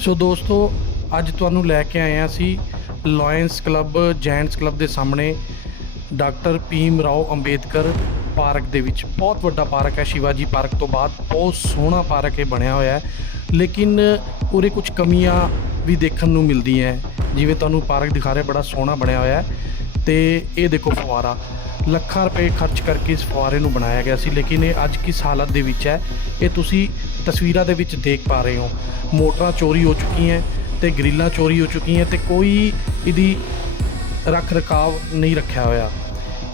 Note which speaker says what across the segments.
Speaker 1: ਸੋ ਦੋਸਤੋ, ਅੱਜ ਤੁਹਾਨੂੰ ਲੈ ਕੇ ਆਏ ਹਾਂ ਅਸੀਂ ਲਾਇਨਸ ਕਲੱਬ ਜੈਂਟਸ ਕਲੱਬ ਦੇ ਸਾਹਮਣੇ ਡਾਕਟਰ ਭੀਮ ਰਾਓ ਅੰਬੇਦਕਰ ਪਾਰਕ ਦੇ ਵਿੱਚ। ਬਹੁਤ ਵੱਡਾ ਪਾਰਕ ਹੈ ਸ਼ਿਵਾਜੀ ਪਾਰਕ ਤੋਂ ਬਾਅਦ। ਬਹੁਤ ਸੋਹਣਾ ਪਾਰਕ ਇਹ ਬਣਿਆ ਹੋਇਆ ਹੈ। ਲੇਕਿਨ ਉਰੇ ਕੁਝ ਕਮੀਆਂ ਵੀ ਦੇਖਣ ਨੂੰ ਮਿਲਦੀਆਂ ਜਿਵੇਂ ਤੁਹਾਨੂੰ ਪਾਰਕ ਦਿਖਾ ਰਿਹਾ, ਬੜਾ ਸੋਹਣਾ ਬਣਿਆ ਹੋਇਆ ਹੈ। ਤੇ ਇਹ ਦੇਖੋ ਫੁਆਰਾ। ਲੱਖਾਂ ਰੁਪਏ ਖਰਚ ਕਰਕੇ ਇਸ ਫੁਆਰੇ ਨੂੰ ਬਣਾਇਆ ਗਿਆ ਸੀ, ਲੇਕਿਨ ਇਹ ਅੱਜ ਕਿਸ ਹਾਲਤ ਦੇ ਵਿੱਚ ਹੈ, ਇਹ ਤੁਸੀਂ ਤਸਵੀਰਾਂ ਦੇ ਵਿੱਚ ਦੇਖ ਪਾ ਰਹੇ ਹੋ। ਮੋਟਰਾਂ ਚੋਰੀ ਹੋ ਚੁੱਕੀਆਂ ਤੇ ਗ੍ਰਿਲਾਂ ਚੋਰੀ ਹੋ ਚੁੱਕੀਆਂ ਤੇ ਕੋਈ ਇਹਦੀ ਰੱਖ ਰਖਾਵ ਨਹੀਂ ਰੱਖਿਆ ਹੋਇਆ।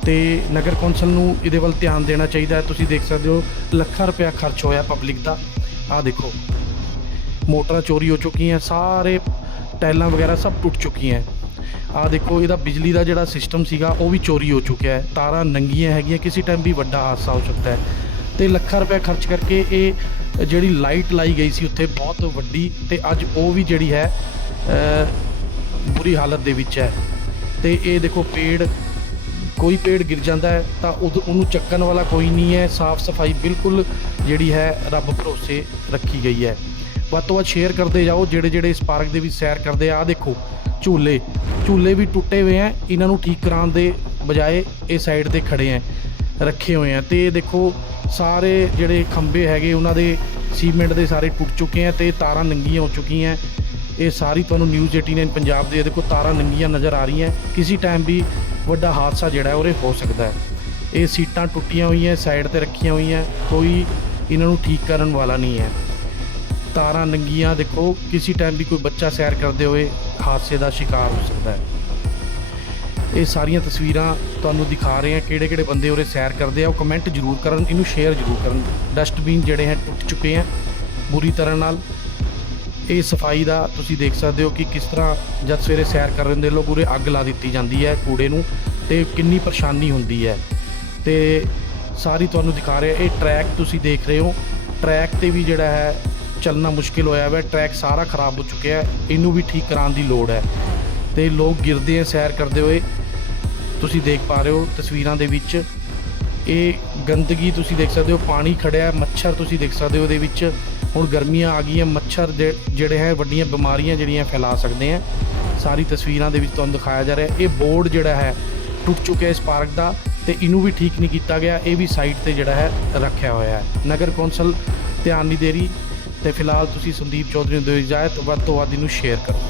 Speaker 1: ਤੇ ਨਗਰ ਕੌਂਸਲ ਨੂੰ ਇਹਦੇ ਵੱਲ ਧਿਆਨ ਦੇਣਾ ਚਾਹੀਦਾ ਹੈ। ਤੁਸੀਂ ਦੇਖ ਸਕਦੇ ਹੋ, ਲੱਖਾਂ ਰੁਪਇਆ ਖਰਚ ਹੋਇਆ ਪਬਲਿਕ ਦਾ। ਆਹ ਦੇਖੋ, ਮੋਟਰਾਂ ਚੋਰੀ ਹੋ ਚੁੱਕੀਆਂ, ਸਾਰੇ ਟਾਈਲਾਂ ਵਗੈਰਾ ਸਭ ਟੁੱਟ ਚੁੱਕੀਆਂ ਆਹ ਦੇਖੋ, ਇਹਦਾ ਬਿਜਲੀ ਦਾ ਜਿਹੜਾ ਸਿਸਟਮ ਸੀਗਾ, ਉਹ ਵੀ ਚੋਰੀ ਹੋ ਚੁੱਕਿਆ ਹੈ। ਤਾਰਾਂ ਨੰਗੀਆਂ ਹੈਗੀਆਂ, ਕਿਸੇ ਟਾਈਮ ਵੀ ਵੱਡਾ ਹਾਦਸਾ ਹੋ ਸਕਦਾ ਹੈ। ਤੇ ਲੱਖਾਂ ਰੁਪਏ ਖਰਚ ਕਰਕੇ ਇਹ ਜਿਹੜੀ ਲਾਈਟ ਲਾਈ ਗਈ ਸੀ ਉੱਥੇ ਬਹੁਤ ਵੱਡੀ ਤੇ ਅੱਜ ਉਹ ਵੀ ਜਿਹੜੀ ਹੈ ਬੁਰੀ ਹਾਲਤ ਦੇ ਵਿੱਚ ਹੈ। ਤੇ ਇਹ ਦੇਖੋ, ਪੇੜ, ਕੋਈ ਪੇੜ ਗਿਰ ਜਾਂਦਾ ਹੈ, ਤਾਂ ਉਹਨੂੰ ਚੱਕਣ ਵਾਲਾ ਕੋਈ ਨਹੀਂ ਹੈ। ਸਾਫ਼ ਸਫ਼ਾਈ ਬਿਲਕੁਲ ਜਿਹੜੀ ਹੈ, ਰੱਬ ਭਰੋਸੇ ਰੱਖੀ ਗਈ ਹੈ। ਵੱਧ ਤੋਂ ਵੱਧ ਸ਼ੇਅਰ ਕਰਦੇ ਜਾਓ, ਜਿਹੜੇ ਜਿਹੜੇ ਇਸ ਪਾਰਕ ਦੇ ਵਿੱਚ ਸੈਰ ਕਰਦੇ ਆ। ਆਹ ਦੇਖੋ ਝੂਲੇ। ਝੂਲੇ ਵੀ ਟੁੱਟੇ ਹੋਏ ਆ। ਇਹਨਾਂ ਨੂੰ ਠੀਕ ਕਰਾਉਣ ਦੇ ਬਜਾਏ ਇਹ ਸਾਈਡ ਤੇ ਖੜੇ ਆ, ਰੱਖੇ ਹੋਏ ਆ। ਤੇ ਦੇਖੋ, ਸਾਰੇ ਜਿਹੜੇ ਖੰਭੇ ਹੈਗੇ, ਉਹਨਾਂ ਦੇ ਸੀਮੈਂਟ ਦੇ ਸਾਰੇ ਟੁੱਟ ਚੁੱਕੇ ਆ ਤੇ ਤਾਰਾਂ ਨੰਗੀਆਂ ਹੋ ਚੁੱਕੀਆਂ। ਇਹ ਸਾਰੀ ਤੁਹਾਨੂੰ ਨਿਊਜ਼ 89 ਪੰਜਾਬ ਦੇ ਦੇਖੋ, ਤਾਰਾਂ ਨੰਗੀਆਂ ਨਜ਼ਰ ਆ ਰਹੀਆਂ। ਕਿਸੇ ਟਾਈਮ ਵੀ ਵੱਡਾ ਹਾਦਸਾ ਜਿਹੜਾ ਹੈ ਉਹਰੇ ਹੋ ਸਕਦਾ ਹੈ। ਇਹ ਸੀਟਾਂ ਟੁੱਟੀਆਂ ਹੋਈਆਂ ਸਾਈਡ ਤੇ ਰੱਖੀਆਂ ਹੋਈਆਂ। ਕੋਈ ਇਹਨਾਂ ਨੂੰ ਠੀਕ ਕਰਨ ਵਾਲਾ ਨਹੀਂ ਹੈ। ਤਾਰਾਂ ਨੰਗੀਆਂ, ਦੇਖੋ, ਕਿਸੇ ਟਾਈਮ ਵੀ ਕੋਈ ਬੱਚਾ ਸੈਰ ਕਰਦੇ ਹੋਏ ਹਾਦਸੇ ਦਾ ਸ਼ਿਕਾਰ ਹੋ ਸਕਦਾ ਹੈ। ਇਹ ਸਾਰੀਆਂ ਤਸਵੀਰਾਂ ਤੁਹਾਨੂੰ ਦਿਖਾ ਰਹੇ ਹਾਂ ਕਿਹੜੇ ਕਿਹੜੇ ਬੰਦੇ ਉਰੇ ਸੈਰ ਕਰਦੇ ਆ। ਉਹ ਕਮੈਂਟ ਜ਼ਰੂਰ ਕਰਨ, ਇਹਨੂੰ ਸ਼ੇਅਰ ਜ਼ਰੂਰ ਕਰਨ। ਡਸਟਬਿਨ ਜਿਹੜੇ ਹੈ ਟੁੱਟ ਚੁੱਕੇ ਆ, ਬੁਰੀ ਤਰ੍ਹਾਂ ਨਾਲ। ਇਹ ਸਫ਼ਾਈ ਦਾ ਤੁਸੀਂ ਦੇਖ ਸਕਦੇ ਹੋ ਕਿ ਕਿਸ ਤਰ੍ਹਾਂ ਜਦ ਸਵੇਰੇ ਸੈਰ ਕਰ ਰਹੇ ਹੁੰਦੇ, ਲੋਕ ਉਰੇ ਅੱਗ ਲਾ ਦਿੱਤੀ ਜਾਂਦੀ ਹੈ ਕੂੜੇ ਨੂੰ ਤੇ ਕਿੰਨੀ ਪਰੇਸ਼ਾਨੀ ਹੁੰਦੀ ਹੈ। ਤੇ ਸਾਰੀ ਤੁਹਾਨੂੰ ਦਿਖਾ ਰਿਹਾ, ਇਹ ਟਰੈਕ ਤੁਸੀਂ ਦੇਖ ਰਹੇ ਹੋ। ਟਰੈਕ ਤੇ ਵੀ ਜਿਹੜਾ ਹੈ ਚੱਲਣਾ ਮੁਸ਼ਕਿਲ ਹੋਇਆ ਹੋਇਆ ਟਰੈਕ ਸਾਰਾ ਖਰਾਬ ਹੋ ਚੁੱਕਿਆ ਇਹਨੂੰ ਵੀ ਠੀਕ ਕਰਾਉਣ ਦੀ ਲੋੜ ਹੈ। ਤੇ ਲੋਕ ਗਿਰਦੇ ਆ, ਸੈਰ ਕਰਦੇ ਹੋਏ। ਤੁਸੀਂ ਦੇਖ ਪਾ ਰਹੇ ਹੋ ਤਸਵੀਰਾਂ ਦੇ ਵਿੱਚ। ਇਹ ਗੰਦਗੀ ਤੁਸੀਂ ਦੇਖ ਸਕਦੇ ਹੋ, ਪਾਣੀ ਖੜਿਆ ਮੱਛਰ ਤੁਸੀਂ ਦੇਖ ਸਕਦੇ ਹੋ ਉਹਦੇ ਵਿੱਚ। ਹੁਣ ਗਰਮੀਆਂ ਆ ਗਈਆਂ, ਮੱਛਰ ਜੇ- ਜਿਹੜੇ ਹੈ, ਵੱਡੀਆਂ ਬਿਮਾਰੀਆਂ ਜਿਹੜੀਆਂ ਫੈਲਾ ਸਕਦੇ ਆ। ਸਾਰੀ ਤਸਵੀਰਾਂ ਦੇ ਵਿੱਚ ਤੁਹਾਨੂੰ ਦਿਖਾਇਆ ਜਾ ਰਿਹਾ ਇਹ ਬੋਰਡ ਜਿਹੜਾ ਹੈ, ਟੁੱਟ ਚੁੱਕਿਆ ਇਸ ਪਾਰਕ ਦਾ ਤੇ ਇਹਨੂੰ ਵੀ ਠੀਕ ਨਹੀਂ ਕੀਤਾ ਗਿਆ। ਇਹ ਵੀ ਸਾਈਡ ਤੇ ਜਿਹੜਾ ਹੈ, ਰੱਖਿਆ ਹੋਇਆ ਹੈ। ਨਗਰ ਕੌਂਸਲ ਧਿਆਨ ਨਹੀਂ ਦੇ ਰਹੀ। ਤੇ ਫਿਲਹਾਲ ਤੁਸੀਂ ਸੰਦੀਪ ਚੌਧਰੀ ਨੂੰ ਦਿਓ ਇਜਾਜ਼ਤ ਵੱਧ ਤੋਂ ਵੱਧ ਇਹਨੂੰ ਸ਼ੇਅਰ ਕਰੋ।